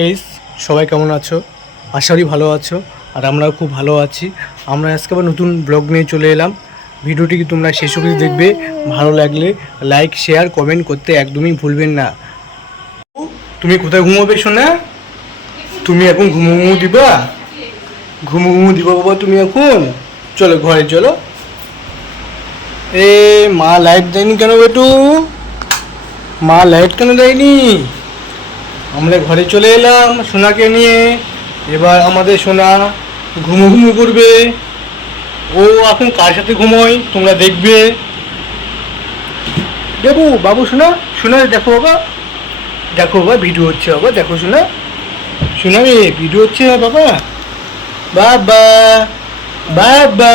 Guys, সবাই কেমন আছো? আশা করি ভালো আছো। আর আমরাও খুব ভালো আছি। আমরা আজকে আবার নতুন ব্লগ নিয়ে চলে এলাম। ভিডিওটি কি তোমরা শেষ অবধি দেখবে। ভালো লাগলে লাইক শেয়ার কমেন্ট করতে একদমই ভুলবেন না। তুমি কোথায় ঘুমোবে সোনা? তুমি এখন ঘুমো দিবা? ঘুমো দিবা বাবা তুমি এখন? চলো ঘরে চলো। এ মা লাইট দেয়নি কেন বেটু? মা লাইট কেন দেয়নি? আমরা ঘরে চলে এলাম সোনাকে নিয়ে। এবার আমাদের সোনা ঘুমো করবে। ও এখন কার সাথে ঘুমোয় তোমরা দেখবে। দেবু বাবু সোনা, সোনা দেখো বাবা, দেখো বাবা ভিডিও হচ্ছে বাবা, দেখো সোনা, সোনা রে ভিডিও হচ্ছে বাবা। বাবা বাবা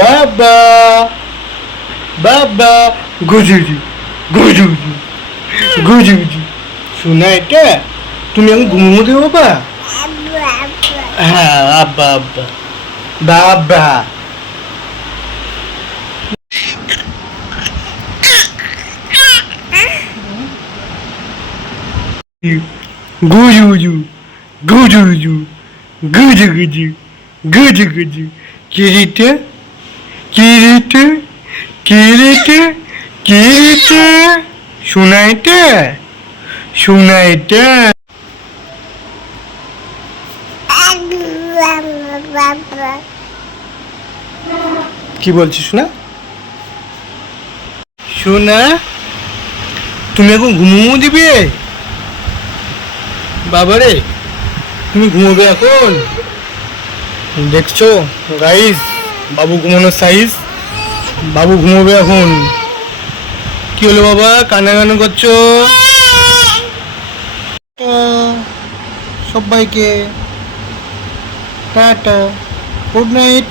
বাবা বাবা গুজুজি গুজুজি গুজুজি। শোনা এটা তুমি এখন ঘুমো দেবো বাবা? হ্যাঁ আব্বা আব্বা বাবা। গুজু গুজু গুজু গুজু গুজু গুজু গুজু গুজু। কিরিটে কিরিটে কিরিটে কিরিটে। শোনা এটা, শোনা এটা। কি বলছিস না সোনা? তুমি এখন ঘুমো দিবে বাবারে? তুমি ঘুমোবে এখন? দেখছো গাইস, বাবু ঘুমানোর সাইজ। বাবু ঘুমোবে এখন। কি হলো বাবা, কান্না করছো? সবাইকে টাটা, গুড নাইট।